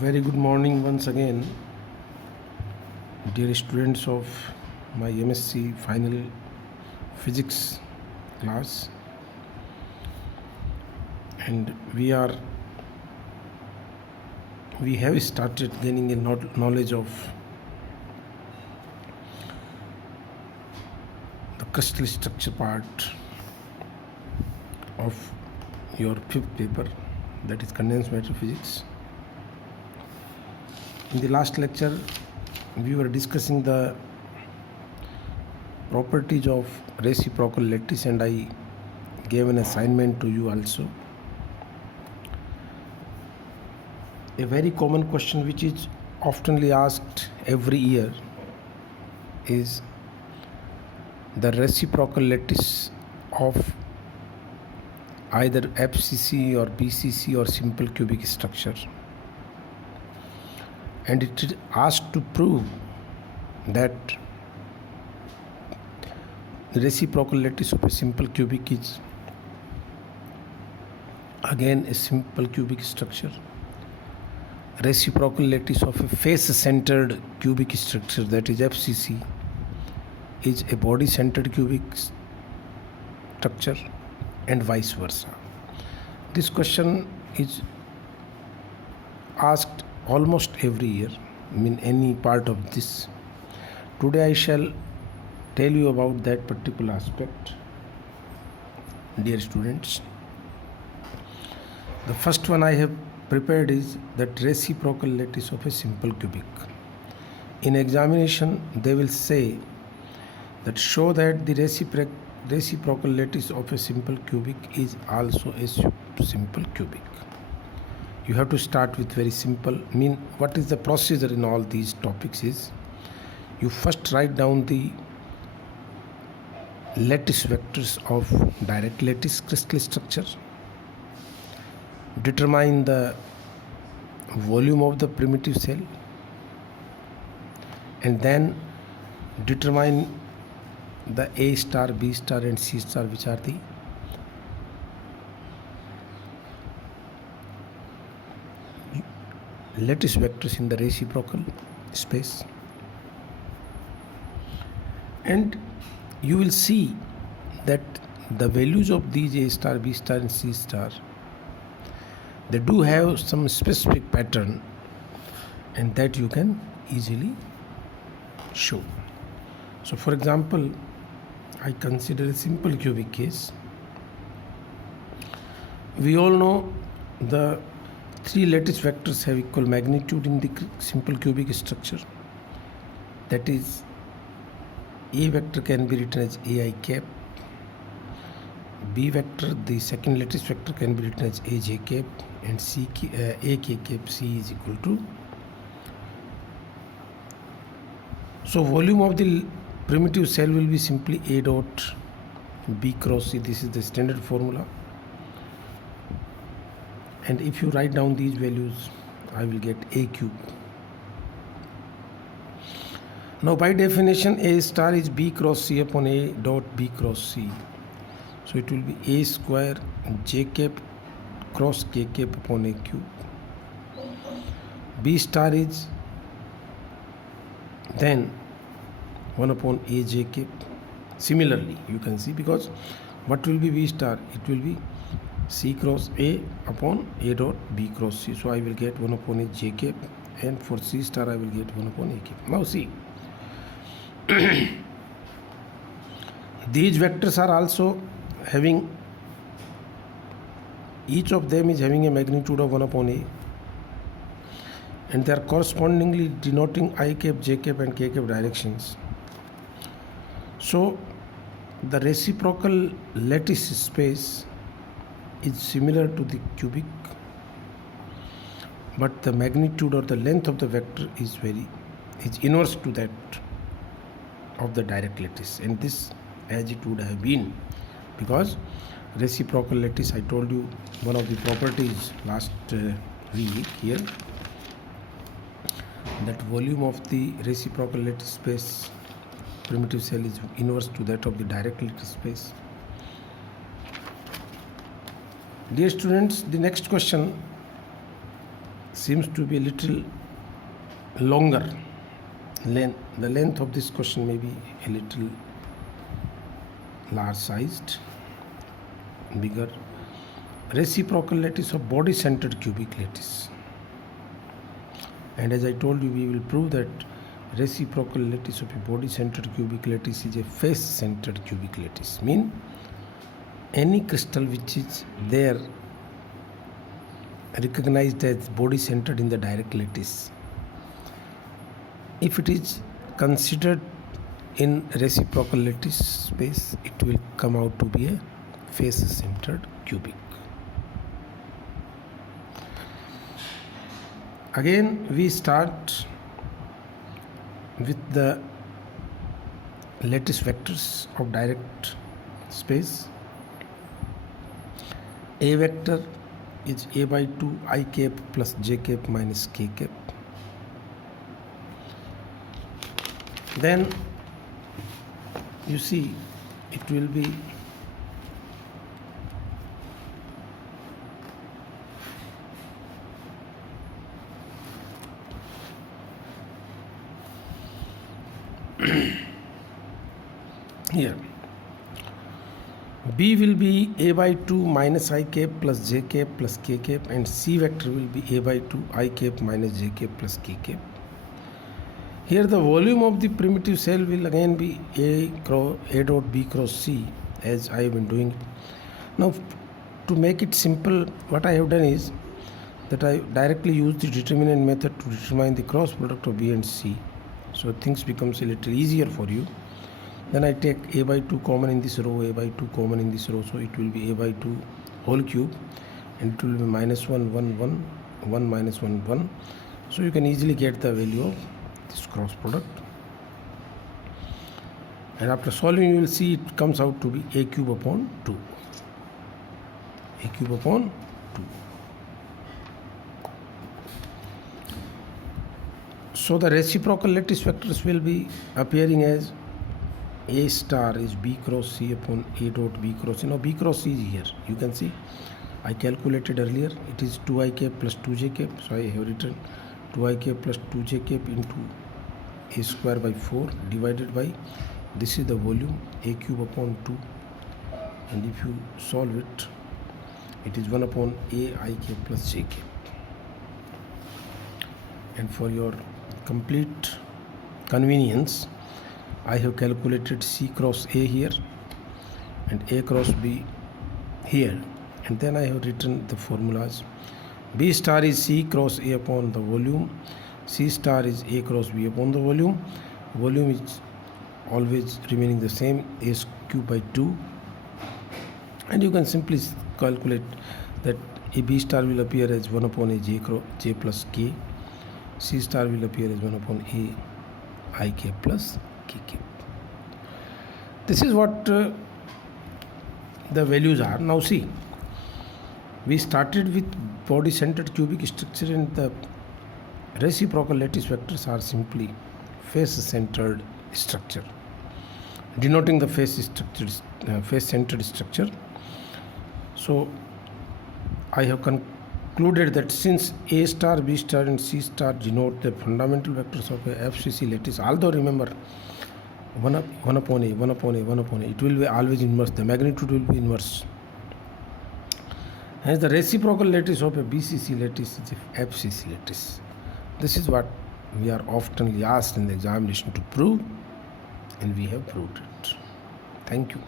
Very good morning once again, dear students of my MSc final physics class. And we have started gaining a knowledge of the crystal structure part of your fifth paper, that is condensed matter physics. In the last lecture, we were discussing the properties of reciprocal lattice, and I gave an assignment to you also. A very common question which is oftenly asked every year is the reciprocal lattice of either FCC or BCC or simple cubic structure. And it is asked to prove that the reciprocal lattice of a simple cubic is again a simple cubic structure. Reciprocal lattice of a face-centered cubic structure, that is FCC, is a body-centered cubic structure, and vice versa. This question is asked almost every year, in any part of this. Today I shall tell you about that particular aspect, dear students. The first one I have prepared is that reciprocal lattice of a simple cubic. In examination, they will say that show that the reciprocal lattice of a simple cubic is also a simple cubic. You have to start with very simple. What is the procedure in all these topics is, you first write down the lattice vectors of direct lattice crystal structure, determine the volume of the primitive cell, and then determine the A star, B star and C star, which are the lattice vectors in the reciprocal space. And you will see that the values of these A star, B star and C star, they do have some specific pattern, and that you can easily show. So for example, I consider a simple cubic case. We all know the three lattice vectors have equal magnitude in the simple cubic structure. That is, A vector can be written as AI cap, B vector, the second lattice vector, can be written as AJ cap, and AK cap C is equal to. So volume of the primitive cell will be simply A dot B cross C. This is the standard formula. And if you write down these values, I will get A cube. Now by definition, A star is B cross C upon A dot B cross C. So it will be A square J cap cross K cap upon A cube. B star is then 1 upon AJ cap. Similarly, you can see, because what will be B star? It will be C cross A upon A dot B cross C. So I will get 1 upon A J cap, and for C star I will get 1 upon A cap. Now see, these vectors are also having, each of them is having a magnitude of 1 upon A, and they are correspondingly denoting I cap, J cap and K cap directions. So the reciprocal lattice space is similar to the cubic, but the magnitude or the length of the vector is inverse to that of the direct lattice, and this as it would have been, because reciprocal lattice, I told you one of the properties last week here, that volume of the reciprocal lattice space primitive cell is inverse to that of the direct lattice space. Dear students, the next question seems to be a little longer. The length of this question may be a little large sized, bigger. Reciprocal lattice of body centered cubic lattice. And as I told you, we will prove that reciprocal lattice of a body centered cubic lattice is a face centered cubic lattice. Mean any crystal which is there recognized as body centered in the direct lattice, if it is considered in reciprocal lattice space, it will come out to be a face centered cubic. Again, we start with the lattice vectors of direct space. A vector is a by 2 I cap plus j cap minus k cap. Then you see it will be here. B will be a by 2 minus I cap plus j cap plus k cap, and C vector will be a by 2 I cap minus j cap plus k cap. Here the volume of the primitive cell will again be A dot B cross C, as I have been doing it. Now to make it simple, what I have done is that I directly use the determinant method to determine the cross product of B and C, so things becomes a little easier for you. Then I take a by 2 common in this row, a by 2 common in this row, so it will be a by 2 whole cube, and it will be minus 1 1 1 1 minus 1 1. So you can easily get the value of this cross product, and after solving you will see it comes out to be a cube upon 2. A cube upon 2. So the reciprocal lattice vectors will be appearing as A star is B cross C upon A dot B cross C. Now B cross C is here. You can see I calculated earlier. It is 2I cap plus 2j cap. So I have written 2I cap plus 2j cap into A square by 4 divided by, this is the volume, A cube upon 2. And if you solve it, it is 1 upon A I cap plus j cap. And for your complete convenience, I have calculated C cross A here and A cross B here, and then I have written the formulas. B star is C cross A upon the volume, C star is A cross B upon the volume. Volume is always remaining the same, A cube by 2, and you can simply calculate that A B star will appear as 1 upon A j plus K, C star will appear as 1 upon A I K plus K cap. This is what the values are. Now see, we started with body centered cubic structure, and the reciprocal lattice vectors are simply face centered structure, denoting the face centered structure. So I have concluded that since A star, B star and C star denote the fundamental vectors of a FCC lattice, although remember 1 upon A, 1 upon A, 1 upon A, it will be always inverse, the magnitude will be inverse. Hence the reciprocal lattice of a BCC lattice is a FCC lattice. This is what we are oftenly asked in the examination to prove, and we have proved it. Thank you.